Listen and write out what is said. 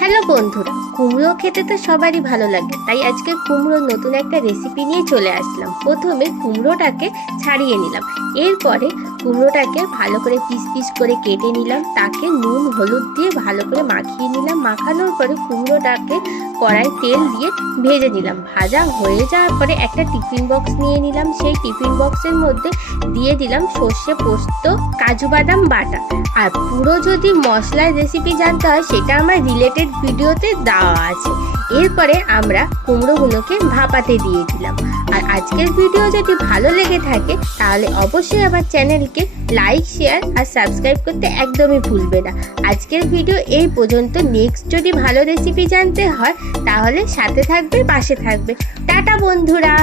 Hello বন্ধুরা, কুমড়ো খেতে তো সবারই ভালো লাগে, তাই আজকে কুমড়োর নতুন একটা রেসিপি নিয়ে চলে আসলাম। প্রথমে কুমড়োটাকে ছাড়িয়ে নিলাম, এরপরে কুমড়োটাকে ভালো করে পিস পিস করে কেটে নিলাম, তাকে নুন হলুদ দিয়ে ভালো করে মাখিয়ে নিলাম। মাখানোর পরে কুমড়োটাকে কড়াই তেল দিয়ে ভেজে নিলাম। ভাজা হয়ে যাওয়ার পরে একটা টিফিন বক্স নিয়ে নিলাম, সেই টিফিন বক্সের মধ্যে দিয়ে দিলাম সর্ষে পোস্ত, কাজু বাদাম বাটা। আর পুরো যদি মশলার রেসিপি জানতে হয় সেটা আমার রিলেটেড ভিডিওতে দেওয়া আছে। এরপরে আমরা কুমড়োগুলোকে ভাপাতে দিয়ে দিলাম। আর আজকের ভিডিও যদি ভালো লেগে থাকে তাহলে অবশ্যই আমার চ্যানেলকে লাইক, শেয়ার আর সাবস্ক্রাইব করতে একদমই ভুলবে না। আজকের ভিডিও এই পর্যন্ত। নেক্সট যদি ভালো রেসিপি জানতে হয় তাহলে সাথে থাকবে, পাশে থাকবে। টাটা বন্ধুরা।